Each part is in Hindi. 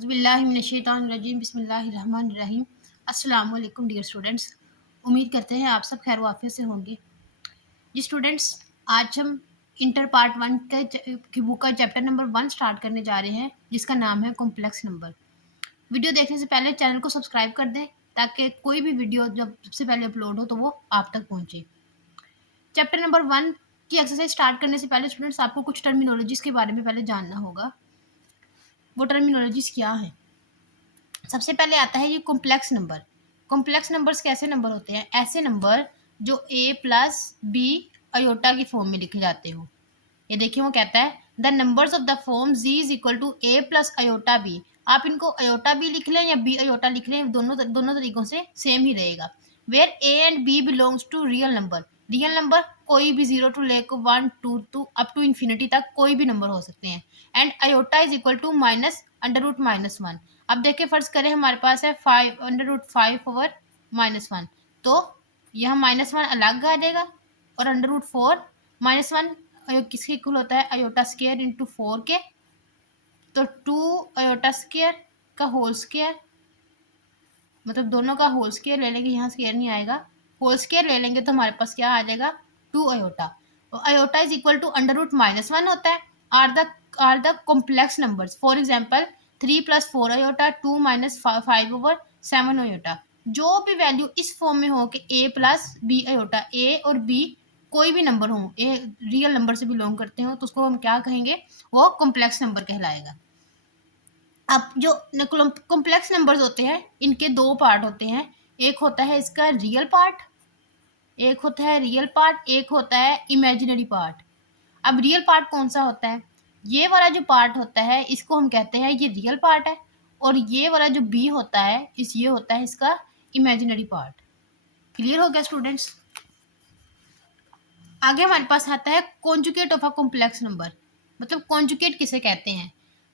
औज़ुबिल्लाहिमिनश्शैतानिर्रजीम बिस्मिल्लाहिर्रहमानिर्रहीम। अस्सलाम वालेकुम डियर स्टूडेंट्स, उम्मीद करते हैं आप सब खैर वाफियत से होंगे। जी स्टूडेंट्स, आज हम इंटर पार्ट 1 की बुक का चैप्टर नंबर 1 स्टार्ट करने जा रहे हैं, जिसका नाम है कॉम्प्लेक्स नंबर। वीडियो देखने से पहले चैनल को सब्सक्राइब कर दें ताकि कोई भी वीडियो जब सबसे पहले अपलोड हो तो वो आप तक पहुँचे। चैप्टर नंबर 1 की एक्सरसाइज स्टार्ट करने से पहले स्टूडेंट्स आपको कुछ टर्मिनोलॉजीज़ के बारे में पहले जानना होगा। वो टर्मिनोलॉजीज़ क्या हैं? सबसे पहले आता है ये कॉम्प्लेक्स नंबर। कॉम्प्लेक्स नंबर्स कैसे नंबर होते हैं? ऐसे नंबर जो a प्लस बी अयोटा की फॉर्म में लिखे जाते हो। ये देखिए वो कहता है the numbers of the form z is equal to a plus iota B. आप इनको अयोटा बी लिख लें या बी अयोटा लिख लें, दोनों तरीकों से सेम ही रहेगा। Where a and b belongs to real number. Real number कोई भी 0 टू लेकर 1 2 टू अप टू इन्फिनिटी तक कोई भी नंबर हो सकते हैं। And iota is equal to minus under root minus 1। अब देखिए फर्ज करें हमारे पास है 5 अंडर रूट 5 ओवर -1, तो यह -1 अलग आ जाएगा और अंडर रूट 4 -1 किसके इक्वल होता है? अयोटा स्क्वायर इंटू 4 के, तो 2 अयोटा स्क्वायर का होल स्क्वायर, मतलब दोनों का होल स्क्वायर ले लेंगे, यहाँ स्क्वायर नहीं आएगा, होल स्क्वायर ले लेंगे तो हमारे पास क्या आ जाएगा? 2 अयोटा। तो iota is equal to under root -1 होता है। Are the complex numbers, for example 3 + 4 iota, 2 - 5 over 7 iota. जो भी वैल्यू इस फॉर्म में हो कि a plus B iota, A और बी कोई भी नंबर हो, ए रियल नंबर से बिलोंग करते हो, तो उसको हम क्या कहेंगे? वो कॉम्प्लेक्स नंबर कहलाएगा। अब जो कॉम्प्लेक्स नंबर्स होते हैं इनके दो पार्ट होते हैं। एक होता है इसका रियल पार्ट, एक होता है रियल पार्ट, एक होता है इमेजिनरी पार्ट। अब रियल पार्ट कौन सा होता है? ये वाला जो पार्ट होता है इसको हम कहते हैं ये रियल पार्ट है, और ये वाला जो बी होता है ये होता है इसका इमेजिनरी पार्ट। क्लियर हो गया स्टूडेंट्स? आगे हमारे पास आता है conjugate of a complex number. मतलब कॉन्जुगेट किसे कहते हैं?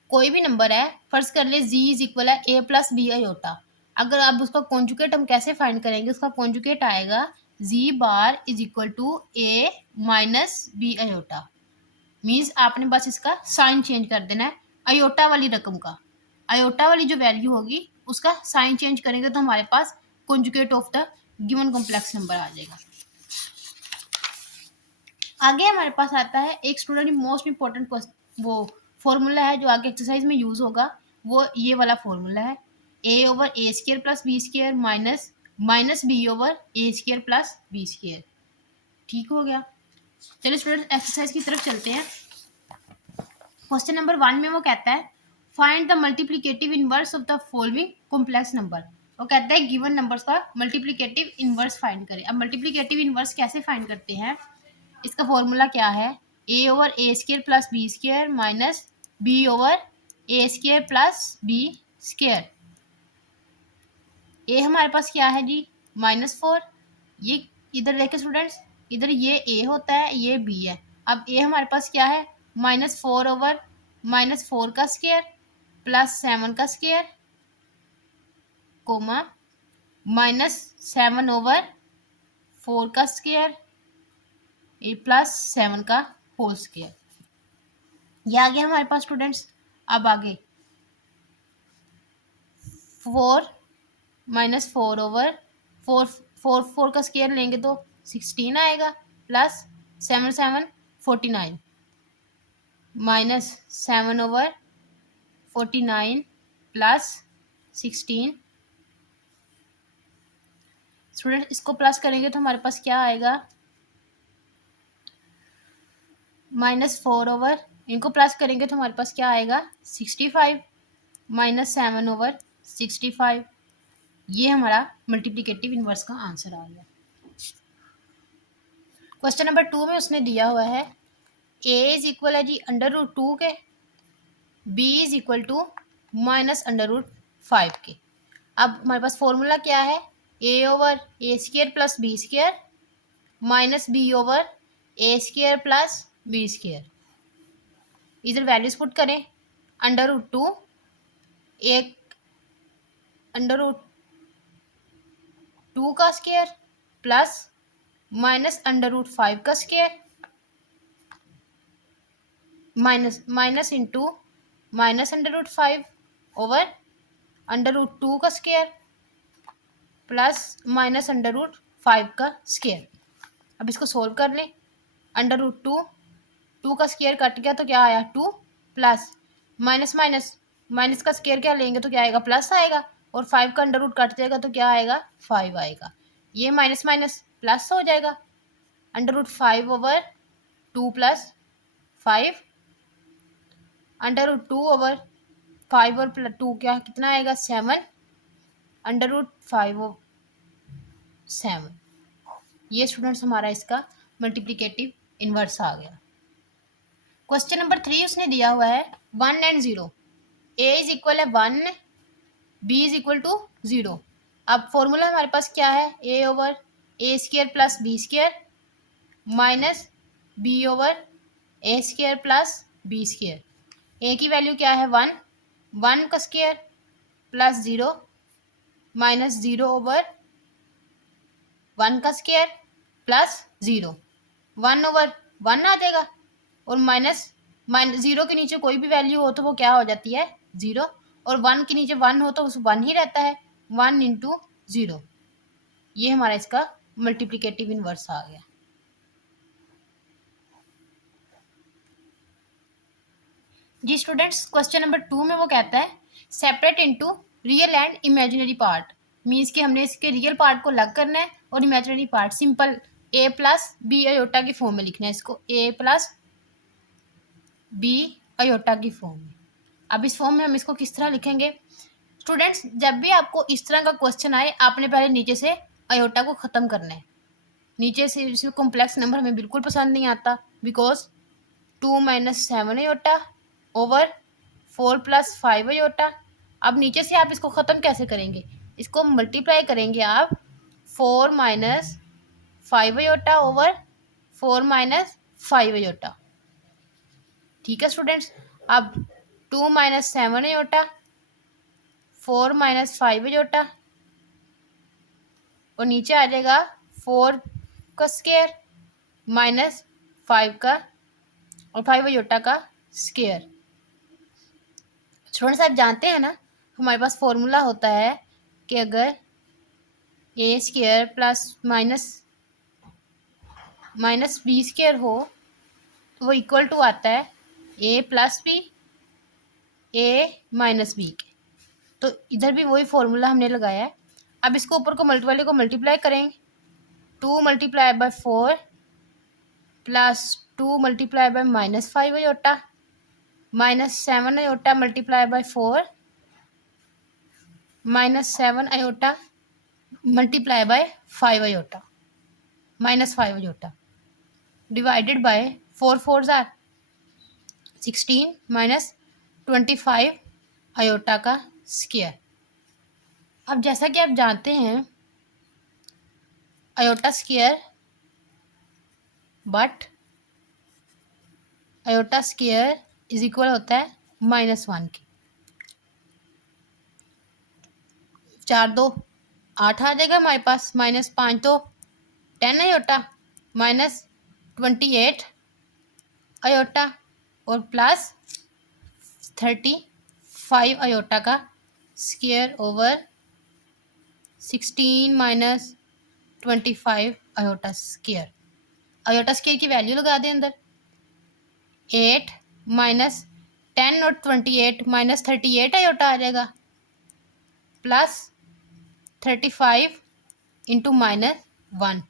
कोई भी नंबर है, फर्ज कर ले z इज इक्वल है a प्लस बी अयोटा। अगर अब उसका कॉन्जुगेट हम कैसे फाइंड करेंगे? उसका कॉन्जुगेट आएगा z bar is equal to a minus B iota. Means आपने बस इसका साइन चेंज कर देना है अयोटा वाली रकम का। अयोटा वाली जो वैल्यू होगी उसका साइन चेंज करेंगे तो हमारे पास conjugate of the given complex number आ जाएगा। आगे हमारे पास आता है एक स्टूडेंट मोस्ट इंपॉर्टेंट वो फॉर्मूला है जो आगे एक्सरसाइज में यूज होगा। वो ये वाला फॉर्मूला है a over A square plus B square minus B over A square plus B square. ठीक हो गया? चलिए स्टूडेंट एक्सरसाइज की तरफ चलते हैं। क्वेश्चन नंबर 1 में वो कहता है find the multiplicative inverse of the following complex number. वो कहता है गिवन नंबर्स का मल्टीप्लिकेटिव इनवर्स फाइंड करें। अब मल्टीप्लिकेटिव इनवर्स कैसे फाइंड करते हैं? इसका फॉर्मूला क्या है? a over A square plus B square minus B over A square plus B square. ए हमारे पास क्या है जी? -4। ये इधर देखें स्टूडेंट्स, इधर ये a होता है, ये b है। अब a हमारे पास क्या है? -4 ओवर -4 का स्क्वायर प्लस 7 का स्क्वायर कोमा -7 ओवर 4 का स्क्वायर प्लस 7 का होल स्क्वायर। ये आ गया हमारे पास स्टूडेंट्स। अब आगे 4 -4 ओवर 4 का स्क्वायर लेंगे तो 16 आएगा, प्लस 7 7 49 -7 ओवर 49 प्लस 16। स्टूडेंट इसको प्लस करेंगे तो हमारे पास क्या आएगा? -4 ओवर, इनको प्लस करेंगे तो हमारे पास क्या आएगा? 65 -7 ओवर 65। ये हमारा मल्टीप्लिकेटिव इनवर्स का आंसर आ गया। क्वेश्चन नंबर 2 में उसने दिया हुआ है a इज इक्वल है जी √2 के, b इज इक्वल टू -√5 के। अब हमारे पास फॉर्मूला क्या है? a over A square plus B square minus B over A square plus B square. इधर वैल्यूज पुट करें, √2 एक √2 का स्क्वायर प्लस -√5 का square minus into -√5 over under root 2 का square plus minus under root 5 का स्क्वायर। अब इसको सोल्व कर लें। अंडर रूट 2 का स्क्वायर कट गया तो क्या आया 2 प्लस माइनस माइनस माइनस का स्क्वायर क्या लेंगे तो क्या आएगा प्लस आएगा, और 5 का अंडर रूट कट जाएगा तो क्या आएगा 5 आएगा। ये माइनस माइनस प्लस हो जाएगा। Under root 5 over 2 plus 5 under root 2 over 5 और प्लस 2 क्या कितना आएगा 7 अंडर रूट 5 7। ये स्टूडेंट्स हमारा इसका मल्टीप्लिकेटिव इनवर्स आ गया। क्वेश्चन नंबर 3 उसने दिया हुआ है 1 एंड 0, ए इज इक्वल है 1, बी इज इक्वल टू 0। अब फॉर्मूला हमारे पास क्या है, A over A square plus B square minus B over A square plus B square. A की वैल्यू क्या है 1, 1 का स्क्वायर प्लस 0 माइनस 0 ओवर 1 का स्क्वायर प्लस 0, 1 ओवर 1 आ जाएगा, और माइनस 0 के नीचे कोई भी वैल्यू हो तो वो क्या हो जाती है 0, और 1 के नीचे 1 हो तो उस 1 ही रहता है, 1 इंटू 0। ये हमारा इसका मल्टीप्लिकेटिव इनवर्स आ गया। जी स्टूडेंट्स, क्वेश्चन नंबर 2 में वो कहता है separate into real and imaginary part, means कि हमने इसके रियल पार्ट को अलग करना है और imaginary part simple a plus B iota की फॉर्म में लिखना है इसको, a प्लस बी अयोटा की फॉर्म में। अब इस फॉर्म में हम इसको किस तरह लिखेंगे स्टूडेंट्स, जब भी आपको इस तरह का क्वेश्चन आए आपने पहले नीचे से अयोटा को ख़त्म करना है। नीचे से इसमें कॉम्प्लेक्स नंबर हमें बिल्कुल पसंद नहीं आता, because 2 minus 7 iota over 4 plus 5 iota. अब नीचे से आप इसको ख़त्म कैसे करेंगे, इसको मल्टीप्लाई करेंगे आप 4 minus 5 iota over 4 minus 5 iota. ठीक है स्टूडेंट्स, अब 2 माइनस 7 अयोटा 4 माइनस 5 अयोटा, और नीचे आ जाएगा 4 का स्क्वायर माइनस 5 का और 5 अयोटा का स्क्वायर। स्टूडेंट्स आप जानते हैं ना हमारे पास फॉर्मूला होता है कि अगर A square plus minus B square हो तो वो इक्वल टू आता है A plus B A minus B के। तो इधर भी वही फॉर्मूला हमने लगाया है। अब इसको ऊपर को वाले को मल्टीप्लाई करेंगे, 2 multiply by 4 plus 2 multiply by minus 5 iota minus 7 iota multiply by 4 minus 7 iota multiply by 5 iota minus 5 iota divided by 4 4 are 16 minus 25 iota का स्क्वायर। अब जैसा कि आप जानते हैं iota square but iota square is equal होता है -1 के। 4 2 8 आ जाएगा हमारे पास, -5 तो 10 अयोटा माइनस 28 अयोटा और प्लस 35 अयोटा का square over 16 minus 25 iota square. Iota square की वैल्यू लगा दें अंदर, 8 माइनस 10 और 28 माइनस 38 अयोटा आ जाएगा प्लस 35 इंटू -1।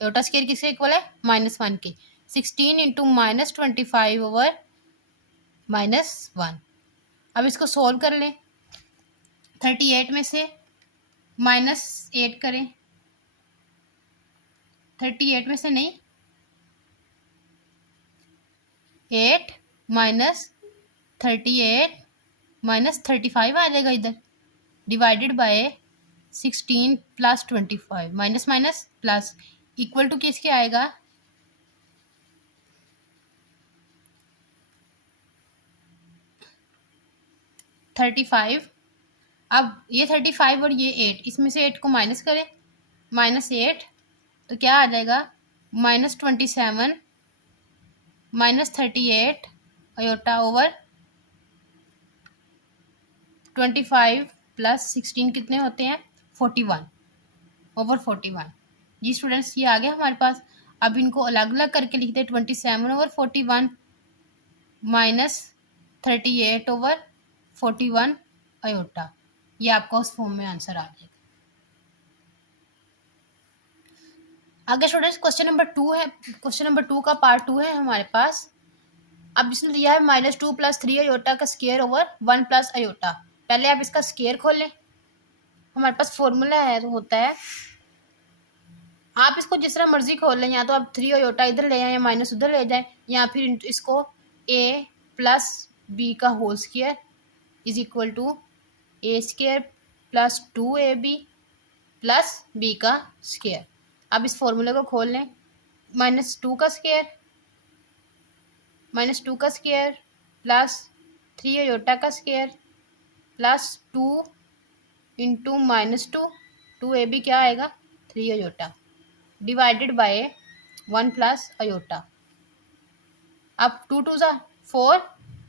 अयोटा स्क्वायर किसके इक्वल है -1 के। 16 इंटू -25 ओवर -1। अब इसको सोल्व कर लें, 38 में से -8 करें, 38 में से नहीं 8 माइनस 38 माइनस 35 आ जाएगा इधर, divided by 16 plus 25 minus minus plus equal to किसके आएगा 35। अब ये 35 और ये 8, इसमें से 8 को माइनस करें, -8 तो क्या आ जाएगा -27 -38 अयोटा ओवर 25 प्लस 16 कितने होते हैं? 41 ओवर 41। जी स्टूडेंट्स, ये आ गया हमारे पास। अब इनको अलग अलग करके लिखते हैं। 27 ओवर 41 माइनस 38 ओवर 41 अयोटा। ये आपका उस फॉर्म में आंसर आ जाएगा। आगे स्टूडेंट्स क्वेश्चन नंबर 2 है। क्वेश्चन नंबर 2 का पार्ट 2 है हमारे पास। अब इसने दिया है -2 + 3 अयोटा का स्क्वायर ओवर 1 + अयोटा। पहले आप इसका स्क्वायर खोल लें। हमारे पास फॉर्मूला है तो होता है, आप इसको जिस तरह मर्जी खोल लें, या तो आप 3 अयोटा इधर ले जाएं या माइनस उधर ले जाएं, या फिर इसको a + b का whole square is equal to a² + 2ab + b का स्क्वायर। अब इस फॉर्मूले को खोल लें। -2 का स्क्वायर प्लस 3 अयोटा का स्क्वायर प्लस 2 इंटू -2, 2ab क्या आएगा? 3 अयोटा डिवाइडेड बाय 1 + अयोटा। अब 2 2 ज़ा 4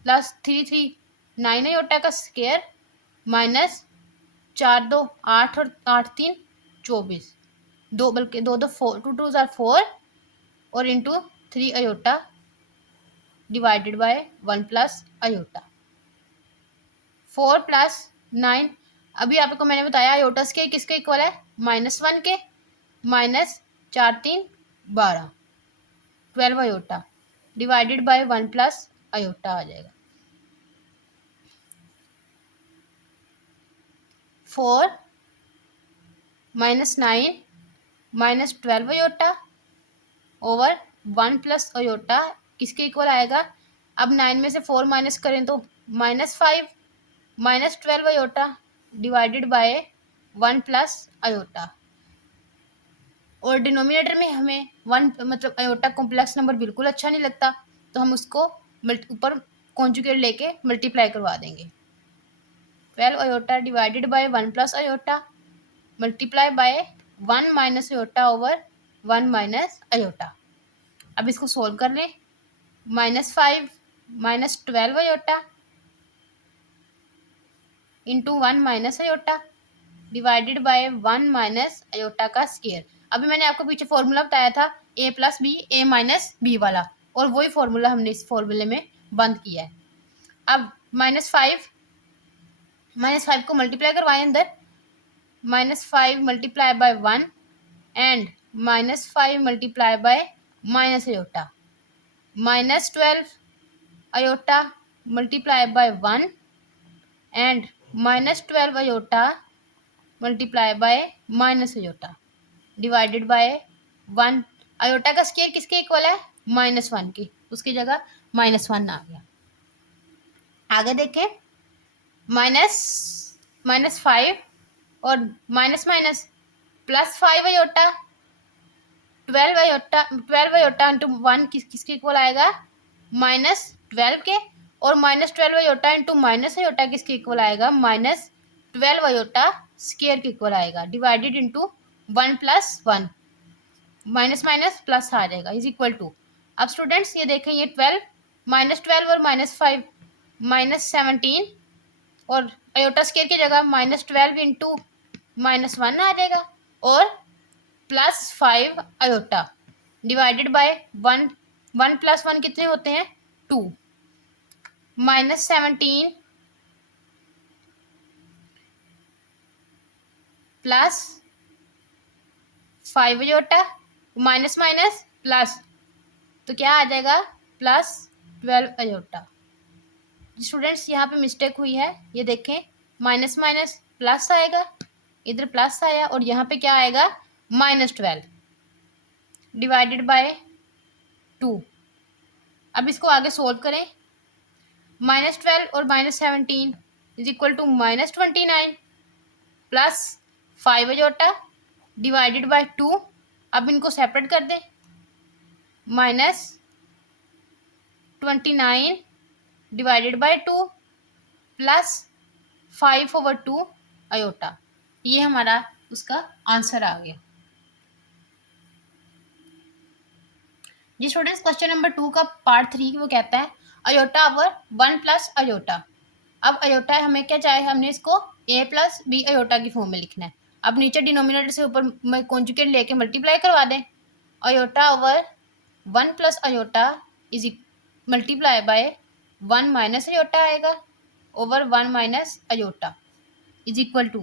प्लस 3 3 9 अयोटा का स्क्वायर माइनस 4 2 8 और 8 3 24, दो बल्कि 2 2 4, 2 2 ज़ा 4 और into 3 iota divided by 1 + iota. 4 + 9, अभी आपको मैंने बताया अयोटा स्क्वायर किसके इक्वल है? -1 के, minus 4 3 12, 12 iota divided by 1 + iota आ जाएगा। 4 -9 -12 अयोटा ओवर 1 + अयोटा किसके इक्वल आएगा? अब 9 में से 4 माइनस करें तो -5 -12 अयोटा डिवाइडेड बाय 1 + अयोटा। और डिनोमिनेटर में हमें 1 मतलब अयोटा कॉम्प्लेक्स नंबर बिल्कुल अच्छा नहीं लगता, तो हम उसको ऊपर कॉन्जुगेट लेके मल्टीप्लाई करवा देंगे। 12 iota divided by 1 + iota multiply by 1 - iota over 1 - iota. अब इसको सोल्व कर लें। -5 -12 iota into 1 - iota divided by 1 - iota का स्क्वायर। अभी मैंने आपको पीछे फॉर्मूला बताया था a + b a - b वाला, और वही फॉर्मूला हमने इस फॉर्मूले में बंद किया है। अब -5 को मल्टीप्लाई करवाएं अंदर। -5 multiply by 1 and -5 multiply by iota, -12 iota multiply by 1 and -12 iota multiply by iota divided by 1। Iota का स्क्वायर किसके इक्वल है? -1 की, उसकी जगह -1 आ गया। आगे देखें, -5 और माइनस +5 अयोटा 12 अयोटा इंटू 1 किसके इक्वल आएगा? -12 के, और -12 अयोटा इंटू अयोटा किसके इक्वल आएगा? -12 अयोटा स्क्वायर के इक्वल आएगा divided into 1 + 1, minus minus plus आ जाएगा इज इक्वल टू। अब स्टूडेंट्स ये देखें, ये 12 -12 और -5 -17, और अयोटा स्क्वायर की जगह -12 इंटू -1 आ जाएगा, और +5 अयोटा डिवाइडेड बाय 1 1 + 1 कितने होते हैं? 2 -17 +5 अयोटा माइनस माइनस प्लस, तो क्या आ जाएगा? +12 अयोटा। स्टूडेंट्स यहाँ पे मिस्टेक हुई है, ये देखें, माइनस माइनस प्लस आएगा, इधर प्लस आया, और यहाँ पे क्या आएगा? -12 डिवाइडेड बाय 2। अब इसको आगे सोल्व करें। -12 और -17 is equal to -29 +5 iota divided by 2। अब इनको सेपरेट कर दें। -29 डिवाइडेड बाय 2 +5/2 अयोटा। ये हमारा उसका आंसर आ गया। जी स्टूडेंट्स, क्वेश्चन नंबर 2 का पार्ट 3 वो कहता है अयोटा ओवर 1 + अयोटा। अब अयोटा हमें क्या चाहिए, हमने इसको a प्लस बी अयोटा की फॉर्म में लिखना है। अब नीचे डिनोमिनेटर से ऊपर कॉन्जुगेट लेके मल्टीप्लाई करवा दें। Iota over 1 plus iota is multiply by 1 minus iota आएगा over 1 minus iota is equal to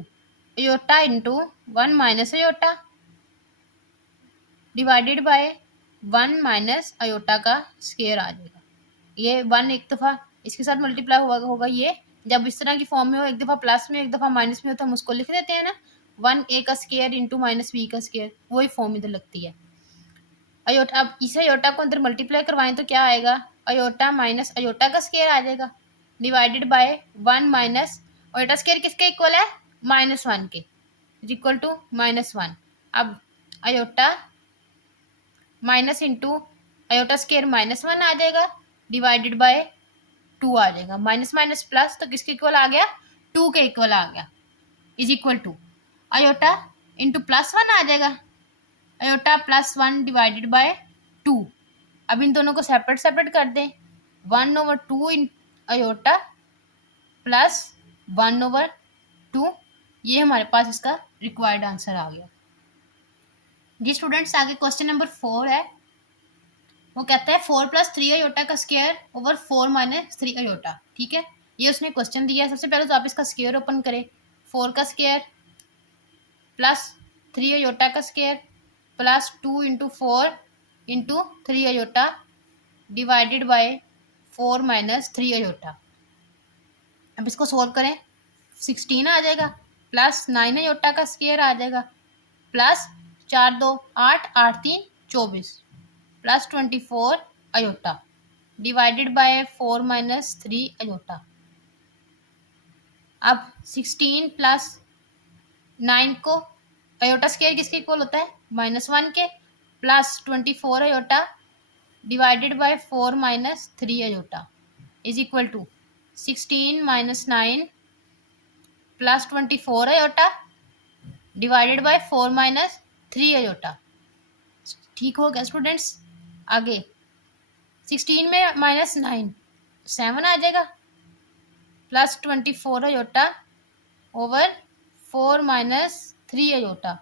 iota into 1 minus iota divided by 1 minus iota का स्क्वायर आ जाएगा। ये 1 एक दफ़ा इसके साथ मल्टीप्लाई होगा ये जब इस तरह की फॉर्म में हो, एक दफ़ा प्लस में एक दफ़ा माइनस में हो तो हम उसको लिख देते हैं ना, 1a का स्क्वायर इंटू माइनस बी का स्क्वायर, वही फॉर्म इधर लगती है। अयोटा, अब इस अयोटा को अंदर मल्टीप्लाई करवाएं तो क्या आएगा, अयोटा माइनस अयोटा का स्क्वायर आ जाएगा divided by 1 minus iota square किसके इक्वल है, -1 के, इज इक्वल टू -1। अब iota minus into iota square -1 आ जाएगा डिवाइडेड बाय 2 आ जाएगा, माइनस माइनस प्लस तो किसके इक्वल आ गया, 2 के इक्वल आ गया, is equal to iota into +1 आ जाएगा, अयोटा +1 डिवाइडेड बाय 2। अब इन दोनों को सेपरेट सेपरेट कर दें, 1/2 इन अयोटा प्लस 1/2, ये हमारे पास इसका रिक्वायर्ड आंसर आ गया जी। स्टूडेंट्स आगे क्वेश्चन नंबर 4 है, वो कहता है 4 + 3 अयोटा का स्क्वायर ओवर 4 - 3 अयोटा। ठीक है, ये उसने क्वेश्चन दिया है। सबसे पहले तो आप इसका स्क्वायर ओपन करें, 4 का स्क्वायर प्लस 3 अयोटा का square plus 2 into 4 into 3 iota divided by 4 - 3 iota. अब इसको सोल्व करें, 16 आ जाएगा प्लस 9 अयोटा का स्क्वायर आ जाएगा plus 4 2 8 8 3 24 plus 24 iota divided by 4 - 3 iota. अब 16 प्लस 9 को अयोटा स्क्वायर किसके इक्वल होता है, -1 के, plus 24 iota divided by 4 - 3 iota is equal to 16 - 9 plus 24 iota divided by 4 - 3 iota. ठीक हो गया स्टूडेंट्स। आगे 16 में -9 7 आ जाएगा प्लस 24 अयोटा ओवर 4 - 3 अयोटा।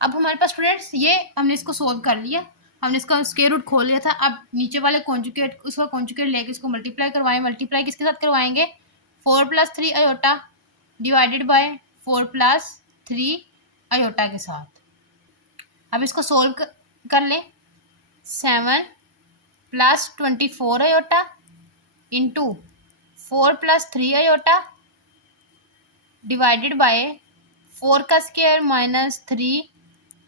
अब हमारे पास स्टूडेंट्स ये हमने इसको सोल्व कर लिया, हमने इसका स्क्वायर रूट खोल लिया था। अब नीचे वाले कॉन्जुगेट, उसका कॉन्जुगेट लेके इसको मल्टीप्लाई करवाएं। मल्टीप्लाई किसके साथ करवाएंगे, 4 + 3 अयोटा डिवाइडेड बाय 4 + 3 अयोटा के साथ। अब इसको सोल्व कर लें, 7 + 24 iota into 4 + 3 iota divided by 4 का स्क्वायर माइनस 3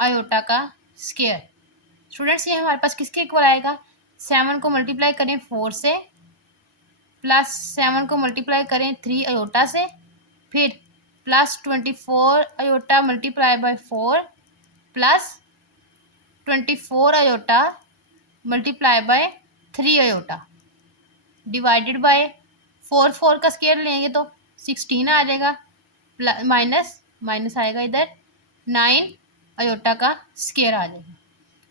अयोटा का स्क्वायर। स्टूडेंट्स ये हमारे पास किसके इक्वल आएगा, 7 को मल्टीप्लाई करें 4 से प्लस 7 को मल्टीप्लाई करें 3 अयोटा से, फिर plus 24 iota multiply by 4 plus 24 iota multiply by 3 iota divided by 4 4 का स्क्वायर लेंगे तो 16 आ जाएगा, माइनस माइनस आएगा इधर 9 अयोटा का स्क्वायर आ जाएगा।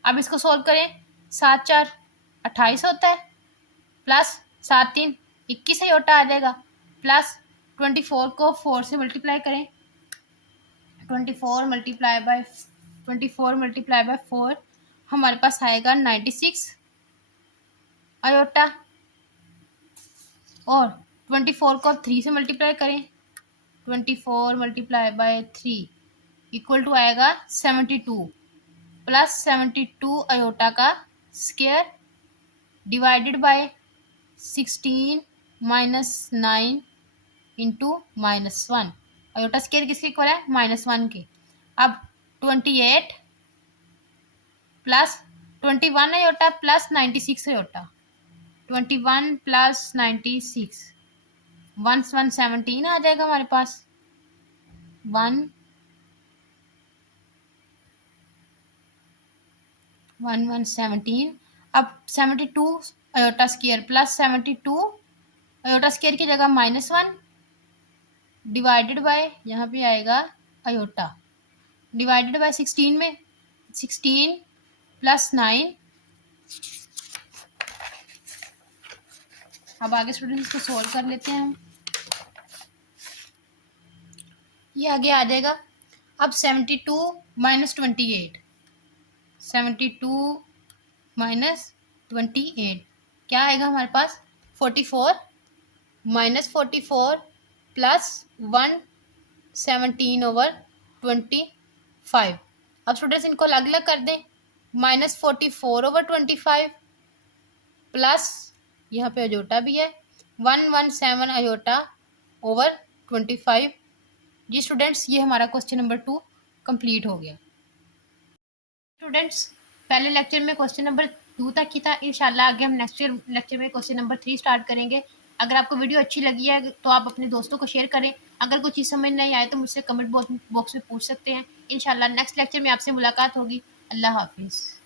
अब इसको सोल्व करें, 7 4 28 होता है प्लस 7 3 21 अयोटा आ जाएगा प्लस 24 को 4 से मल्टीप्लाई करें, 24 मल्टीप्लाई बाय 4 हमारे पास आएगा 96 अयोटा, और 24 को 3 से मल्टीप्लाई करें, 24 मल्टीप्लाई बाय 3 इक्वल टू आएगा 72 प्लस 72 अयोटा का square divided by 16 - 9 into -1। Iota square किसके इक्वल है, -1 के। अब 28 plus 21 iota plus 96 iota, 21 plus 96 1 1 17 आ जाएगा हमारे पास, 1 1 1 17। अब 72 iota square plus 72 iota square की जगह -1 डिवाइडेड बाय यहाँ पे आएगा अयोटा डिवाइडेड बाय 16 में 16 प्लस 9। अब आगे स्टूडेंट्स इसको सोल्व कर लेते हैं हम। ये आगे आ जाएगा। अब 72 माइनस 28, 72 माइनस 28 क्या आएगा हमारे पास? 44 माइनस 44 प्लस 117/25। अब स्टूडेंट्स इनको अलग अलग कर दें। -44/25 प्लस यहाँ पे अजोटा भी है 117 अजोटा/25। जी स्टूडेंट्स, ये हमारा क्वेश्चन नंबर 2 कंप्लीट हो गया। स्टूडेंट्स, पहले लेक्चर में क्वेश्चन नंबर 2 तक ही था। इंशाल्लाह आगे हम नेक्स्ट लेक्चर में क्वेश्चन नंबर 3 स्टार्ट करेंगे। अगर आपको वीडियो अच्छी लगी है तो आप अपने दोस्तों को शेयर करें। अगर कोई चीज़ समझ नहीं आए तो मुझसे कमेंट बॉक्स में पूछ सकते हैं। इंशाल्लाह नेक्स्ट लेक्चर में आपसे मुलाकात होगी। अल्लाह हाफिज़।